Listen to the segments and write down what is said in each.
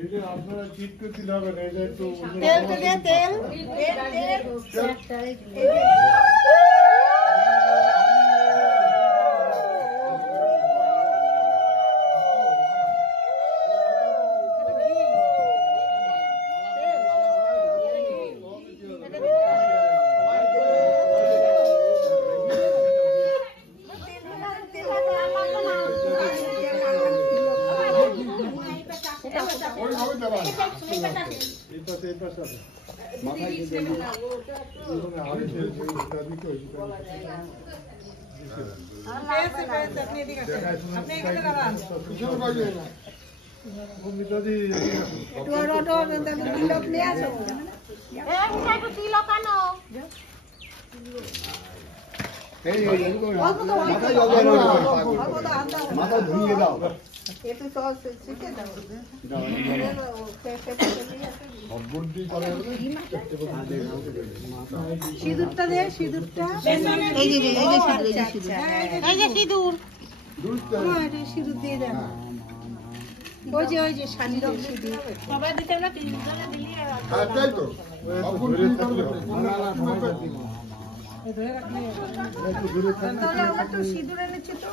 এই যে আপনারা চিট করতে হবে না, এটা একটু তেল তো দে, তেল মাথা ধুইয়ে দাও। সিঁদুরটা দে, সিঁদুরটা এই যে সিঁদুর সিঁদুর দিয়ে দেন। ওই যে শাড়ির সিঁদুর সবাই দিতে না, তাই তো সিঁদুর এনেছি তো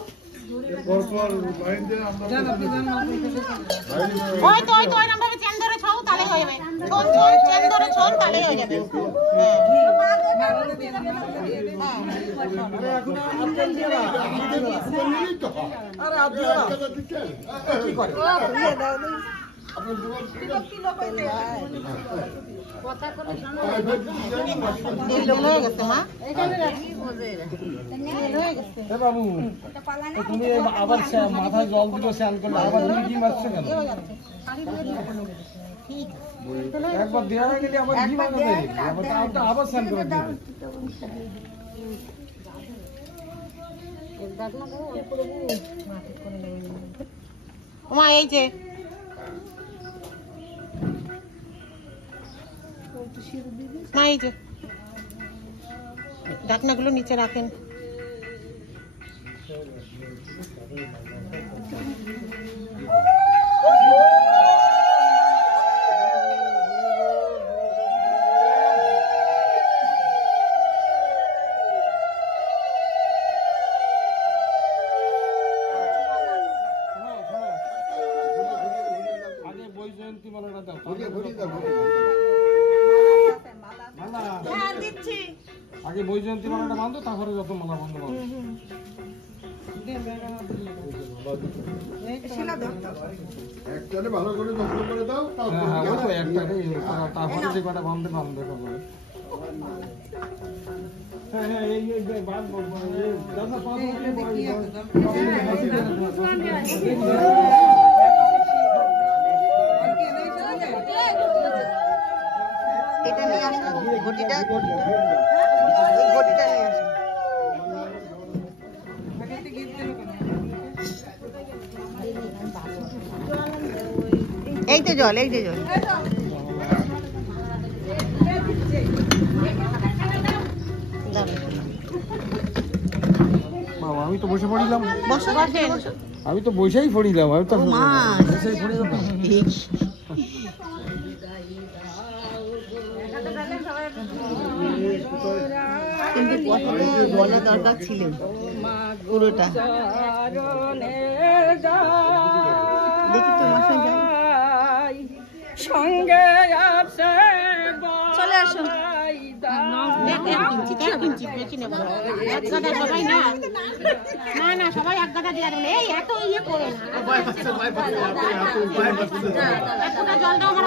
বাবু তুমি আবার মাথায় জল দিল স্নান করলে আবার ঘি মারছো কেন? একবার দেওয়া হয়ে গেলে আবার ঘি মাখাতে আবার স্নান করে দেবে। এই যে এই যে ঢাকনাগুলো নিচে রাখেন। আগে বৈজয়ন্তী মালাটা বাঁধো, তারপরে যত মালা বাঁধো বাঁধো। একটানে ভালো করে যত্ন করে দাও, তারপরে যে কটা বাঁধতে বাঁধবে। হ্যাঁ হ্যাঁ এই এটা নিয়ে আসো, ঘটিটা ঘটিটা নিয়ে আসো। এই তো জল, এই যে জল। আমি তো বসে পড়িলাম। বসো বসো, আমি তো বসেই পড়িলাম। আমি তো বসেই পড়িলাম। ঠিক কিন্তু কথাটা বলা দরকার ছিল পুরোটা। দেখি তোমার সঙ্গে চলে আসো। সবাই না না না সবাই এক গাদা দিয়ে দেবেন। এই এত ইয়ে করো না, জলটা আমার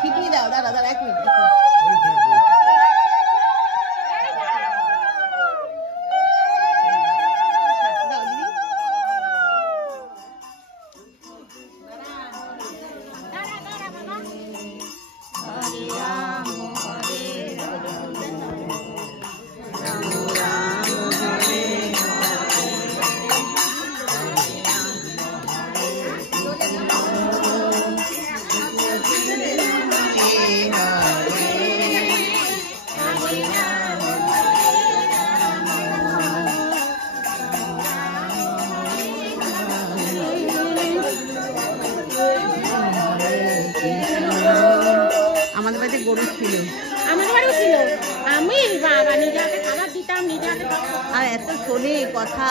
ঠিকই দাও। দাদা দাদা এক মিনিট। Hare বাড়িতে গরু ছিল? আমাদের বাড়িও ছিল। আমি বাবা নিজে হাতে খাবার দিতাম, নিজে হাতে আর এত শোনে কথা